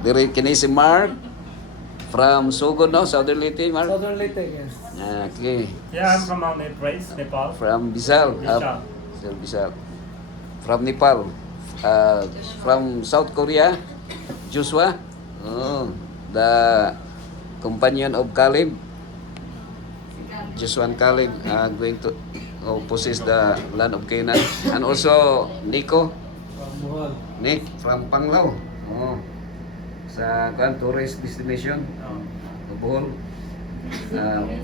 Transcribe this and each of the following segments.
Diri kini si Mark from Sugod, no? Southern Leyte, Mark. Southern Leyte, yes. Okay. Yeah, I'm from Mount Praise, Nepal. From Bizal. Bizal. Bizal. From Nepal. From South Korea, Joshua. Oh, the companion of Caleb. Joshua and Caleb going to possess the land of Canaan. And also Nico. From Bohol. Nick from Panglao. Oh. Sa tourist destination. Bohol.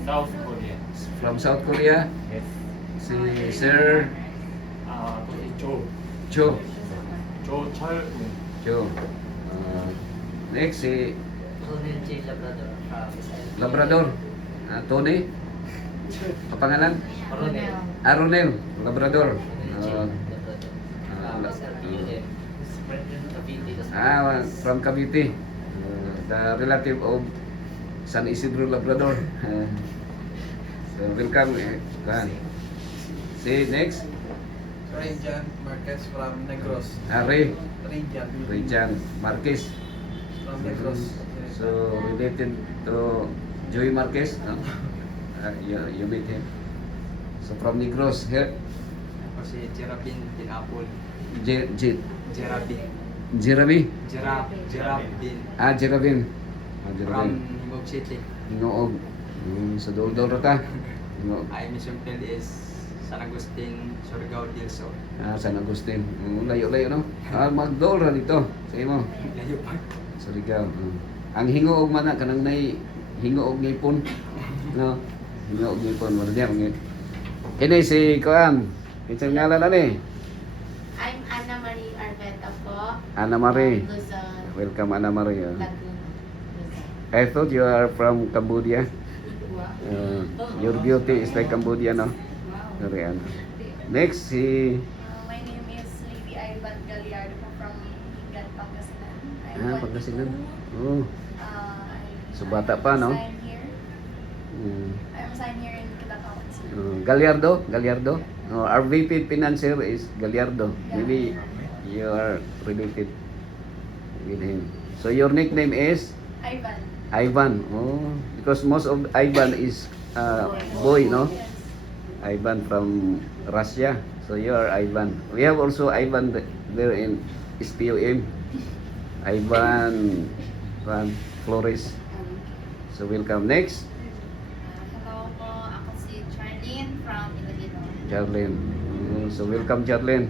South Korea. From South Korea. Yes. Si Sir Cho. Cho. Cho Chol. Cho. Next si Ronel J. Labrador from Labrador. Tony. Kapangalan? Ronel. Ronel. Labrador. J. Labrador. Mr. P.M. Cavite. From Cavite. The relative of San Isidro Labrador. So welcome. See next. Rejan Marquez from Negros. Ray. Rejan. Rejan Marquez. From Negros. So related to Joey Marquez, no? You meet him. So from Negros here. Ako si Jerabin Pinapol. Jerabin. Jeremy. Jerabin. Jerabin. From Jerabin. Himog City. Hingoog. Sa dol-dol ra ta. Hingoog. Ay mission field is San Agustin, Surigao del Sur. San Agustin. Layo-layo, no? Magdol ra dito. Sa imo. Layo pa. Surigao. Ang hingoog man na kanang nay hingoog ngipon. No? Hingoog ngipon wala diya mga. Kini si Kuan. Kinsang ngalan ani? I'm Ana Marie Arveta po. Ana Marie. From Luzon, Welcome Ana Marie. Laguna. Luzon. I thought you are from Cambodia. Wow. Your beauty is like Cambodia, no? Very ano. Next si My name is Lady Ivan Gallardo po from Hingan, Pangasinan. Pangasinan. Oh. I- So bata pa, no? I'm here. I'm assigned here in Kitakawan. Gallardo. Our VP financier is Gallardo. Maybe you are related with him. So your nickname is Ivan. Ivan. Oh, because most of Ivan is boy, no? Yes. Ivan from Russia. So you are Ivan. We have also Ivan there in SPOM. Ivan Van Flores. So welcome. Next, Hello po, ako si Charlene from Iloilo. Charlene. So welcome Charlene.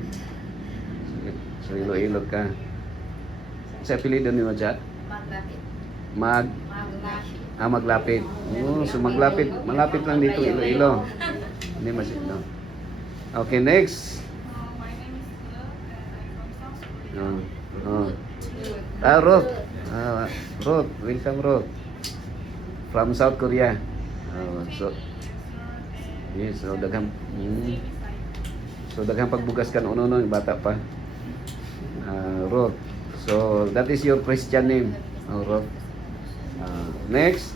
So Iloilo ka. Sa apelido ni mo, Chat? Maglapit. Maglapit. Maglapit. So malapit lang dito Iloilo. Hindi no. Okay, next. My name is Lula and I'm from South Sudan. Ruth. Ruth. Welcome, Ruth. From South Korea. So, yes, so daghang so daghang pagbugas kan uno yung bata pa. Ruth. So that is your Christian name. Ruth. Next.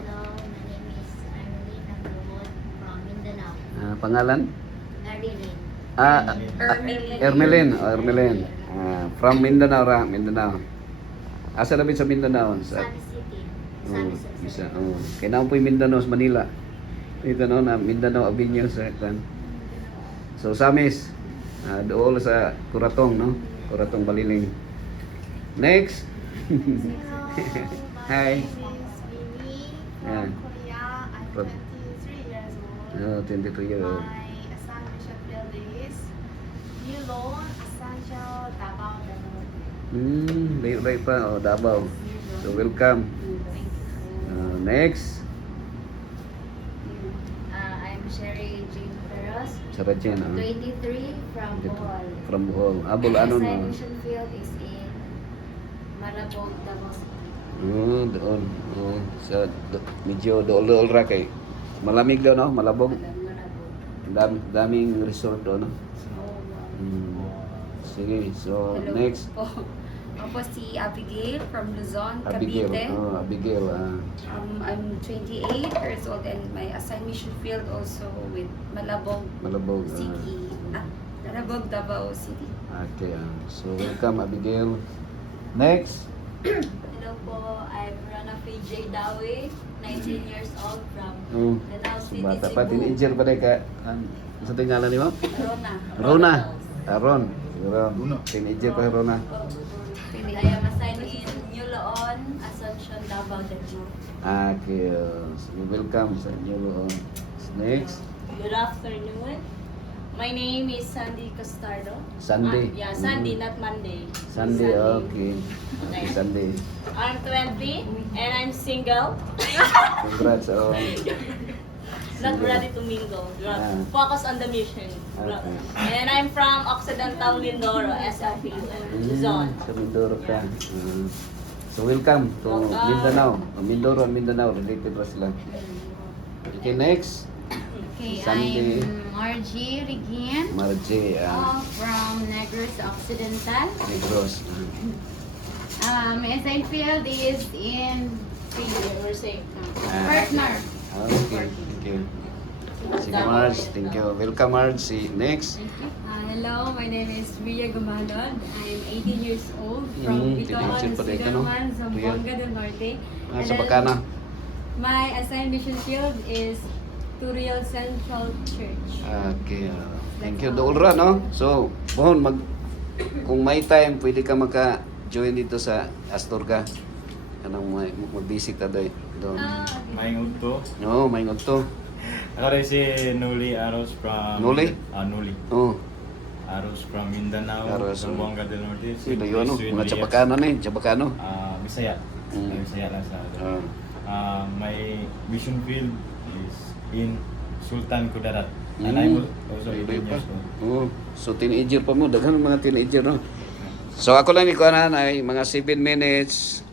Hello, my name is Arlene Nagluhod from Mindanao. Pangalan? Arlene. Ermeline. From Mindanao. Asa na sa Mindanao? Sunny City. Bisa. Kailangan po yung Mindanao sa Manila. Ito no, na Mindanao Avenue sa kan. So Samis. Doon sa Kuratong, no? Kuratong Baliling. Next. Hi. My name is Winnie Yeah. from Korea. I'm From- 23 years old. 23 years old. My assignment field is New Loan, Essential, Davao, Davao. Layo pa. Davao. So welcome. Next. I'm Sherry Jane Ferros. Sarah Jen. 23 from Bohol. From Bohol. Abol ano My no? mission field is in Malabog, Davao City. Doon. Medyo dool ra kay malamig daw, no? Malabog. Malabog. Daming resort doon, no? Sige, so Hello next. po. Ako si Abigail from Luzon, Abigail. Cavite. Abigail. I'm 28 years old and my assigned mission field also with Malabog Malabog. City. Malabog, Davao City. Okay. So welcome, Abigail. Next. Hello po, I'm Rana PJ Dawe, 19 years old from Oh. Lanao So, City, bata pa, Cebu. teenager pa rin ka. Sa tingalan ni mo? Rona. Rona. Ron. Rona. Teenager pa Rona. I am assigned in New Loon, Asuncion, Davao del Sur. Okay. So, welcome sa inyo. Next. Good afternoon. My name is Sandy Castardo. Sunday. Yeah, Sandy, not Monday. Sunday, okay. Okay, Sunday. I'm 20 and I'm single. Congrats. Oh. Not ready to mingle. Ah. Focus on the mission. Okay. And I'm from Occidental Mindoro, SFU, Luzon. Sa Mindoro ka. So welcome to Welcome. Mindanao. Mindoro and Mindanao, related pa sila. Okay, next. Okay, Sunday. I'm Margie Regine Marje, from Negros Occidental. Negros. My assigned field is in We're safe. partner. Okay, thank you. Sige, Marge. Thank you. Welcome, Marge. Si next. Hello, my name is Ria Gumalod. I'm 18 years old from teenager Bitoon, pa rin ka, no? Sigaman, Ria. Zamboanga del Norte. Sa And then, Bacana. My assigned mission field is Turiel Central Church. Okay. Thank you. Doolra, no? So, Bon, kung may time, pwede ka maka-join dito sa Astorga. Anong mag-visit ka doon. Maingod to. No, may to. Ako rin si Nuli Aros from... Nuli? Nuli. Oh, Aros from Mindanao, Aros, Zamboanga del Norte. sino yun, ano? Mga Chabacano na Chabacano. Bisaya. Bisaya lang sa... my mission field is in Sultan Kudarat. And I'm also 18 years old. Oh, so teenager pa mo, daghan mga teenager, no? So ako lang ni Kuanan ay mga 7 minutes.